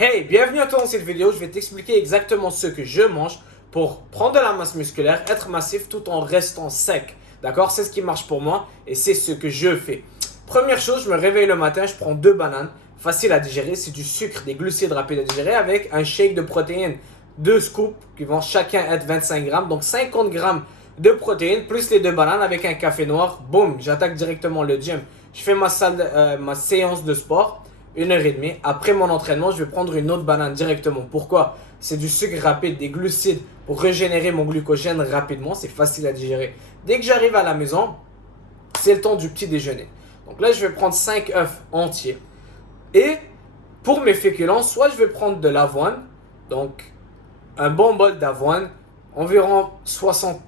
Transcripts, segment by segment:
Hey, bienvenue à toi dans cette vidéo. Je vais t'expliquer exactement ce que je mange pour prendre de la masse musculaire, être massif tout en restant sec. D'accord? C'est ce qui marche pour moi et c'est ce que je fais. Première chose, je me réveille le matin, je prends 2 bananes, facile à digérer, c'est du sucre, des glucides rapides à digérer avec un shake de protéines. 2 scoops qui vont chacun être 25 grammes, donc 50 grammes de protéines plus les 2 bananes avec un café noir. Boum, j'attaque directement le gym. Je fais ma séance de sport. 1 heure et demie. Après mon entraînement, je vais prendre une autre banane directement. Pourquoi? C'est du sucre rapide, des glucides pour régénérer mon glucogène rapidement. C'est facile à digérer. Dès que j'arrive à la maison, c'est le temps du petit déjeuner. Donc là, je vais prendre 5 œufs entiers. Et pour mes féculents, soit je vais prendre de l'avoine, donc un bon bol d'avoine, environ 70-80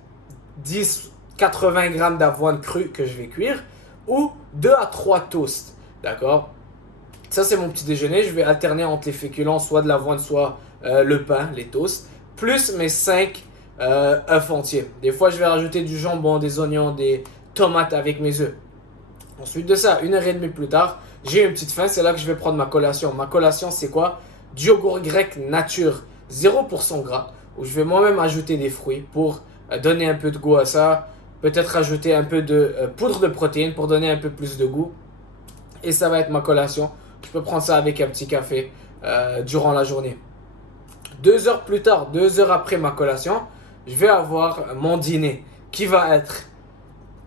grammes d'avoine crue que je vais cuire, ou 2 à 3 toasts. D'accord? Ça, c'est mon petit déjeuner. Je vais alterner entre les féculents, soit de l'avoine, soit le pain, les toasts, plus mes 5 œufs entiers. Des fois, je vais rajouter du jambon, des oignons, des tomates avec mes œufs. Ensuite de ça, 1 heure et demie plus tard, j'ai une petite faim. C'est là que je vais prendre ma collation. Ma collation, c'est quoi? Du yogourt grec nature, 0% gras, où je vais moi-même ajouter des fruits pour donner un peu de goût à ça. Peut-être rajouter un peu de poudre de protéines pour donner un peu plus de goût. Et ça va être ma collation. Je peux prendre ça avec un petit café durant la journée. 2 heures plus tard, 2 heures après ma collation, je vais avoir mon dîner qui va être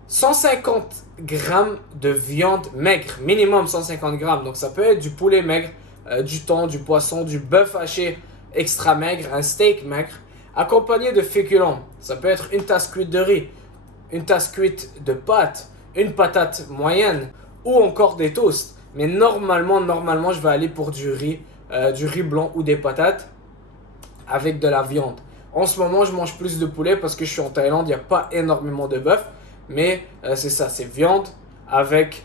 150 grammes de viande maigre, minimum 150 grammes. Donc ça peut être du poulet maigre, du thon, du poisson, du bœuf haché extra maigre, un steak maigre, accompagné de féculents. Ça peut être une tasse cuite de riz, une tasse cuite de pâtes, une patate moyenne ou encore des toasts. Mais normalement, je vais aller pour du riz blanc ou des patates avec de la viande. En ce moment, je mange plus de poulet parce que je suis en Thaïlande, il n'y a pas énormément de bœuf. Mais c'est ça, c'est viande avec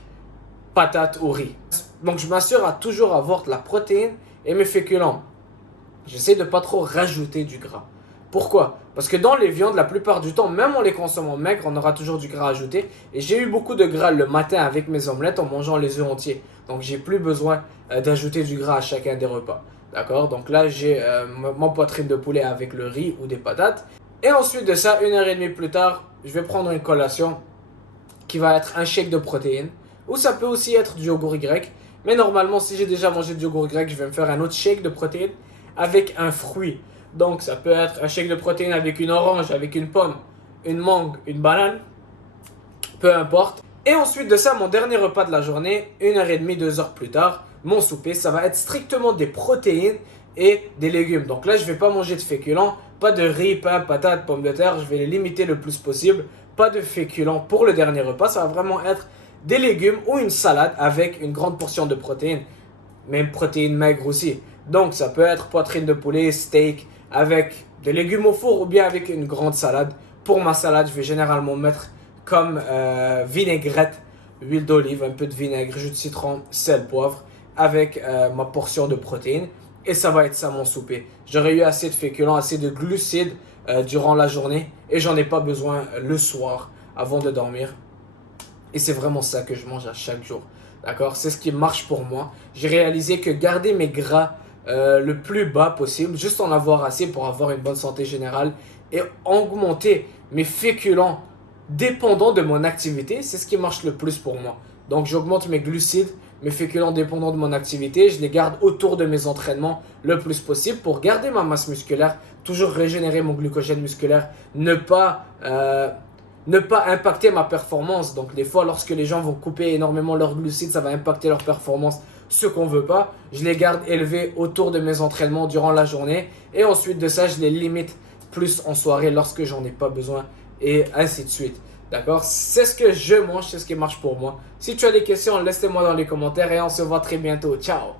patates ou riz. Donc, je m'assure à toujours avoir de la protéine et mes féculents. J'essaie de ne pas trop rajouter du gras. Pourquoi? Parce que dans les viandes, la plupart du temps, même en les consommant maigres, on aura toujours du gras ajouté. Et j'ai eu beaucoup de gras le matin avec mes omelettes en mangeant les œufs entiers. Donc, j'ai plus besoin d'ajouter du gras à chacun des repas. D'accord? Donc là, j'ai mon poitrine de poulet avec le riz ou des patates. Et ensuite de ça, 1 heure et demie plus tard, je vais prendre une collation qui va être un shake de protéines. Ou ça peut aussi être du yogourt grec. Mais normalement, si j'ai déjà mangé du yogourt grec, je vais me faire un autre shake de protéines avec un fruit. Donc, ça peut être un shake de protéines avec une orange, avec une pomme, une mangue, une banane, peu importe. Et ensuite de ça, mon dernier repas de la journée, 1 heure et demie, 2 heures plus tard, mon souper, ça va être strictement des protéines et des légumes. Donc là, je ne vais pas manger de féculents, pas de riz, pain, patates, pommes de terre, je vais les limiter le plus possible. Pas de féculents pour le dernier repas, ça va vraiment être des légumes ou une salade avec une grande portion de protéines, même protéines maigres aussi. Donc ça peut être poitrine de poulet, steak, avec des légumes au four ou bien avec une grande salade. Pour ma salade, je vais généralement mettre comme vinaigrette, huile d'olive, un peu de vinaigre, jus de citron, sel, poivre, avec ma portion de protéines. Et ça va être ça mon souper. J'aurais eu assez de féculents, assez de glucides durant la journée et j'en ai pas besoin le soir avant de dormir. Et c'est vraiment ça que je mange à chaque jour. D'accord? C'est ce qui marche pour moi. J'ai réalisé que garder mes gras le plus bas possible, juste en avoir assez pour avoir une bonne santé générale et augmenter mes féculents dépendant de mon activité, c'est ce qui marche le plus pour moi. Donc j'augmente mes glucides, mes féculents dépendants de mon activité, je les garde autour de mes entraînements le plus possible pour garder ma masse musculaire, toujours régénérer mon glucogène musculaire, ne pas impacter ma performance. Donc des fois, lorsque les gens vont couper énormément leurs glucides, ça va impacter leur performance, ce qu'on veut pas. Je les garde élevés autour de mes entraînements durant la journée et ensuite de ça, je les limite plus en soirée lorsque j'en ai pas besoin et ainsi de suite. D'accord? C'est ce que je mange, c'est ce qui marche pour moi. Si tu as des questions, laisse-les-moi dans les commentaires et on se voit très bientôt. Ciao!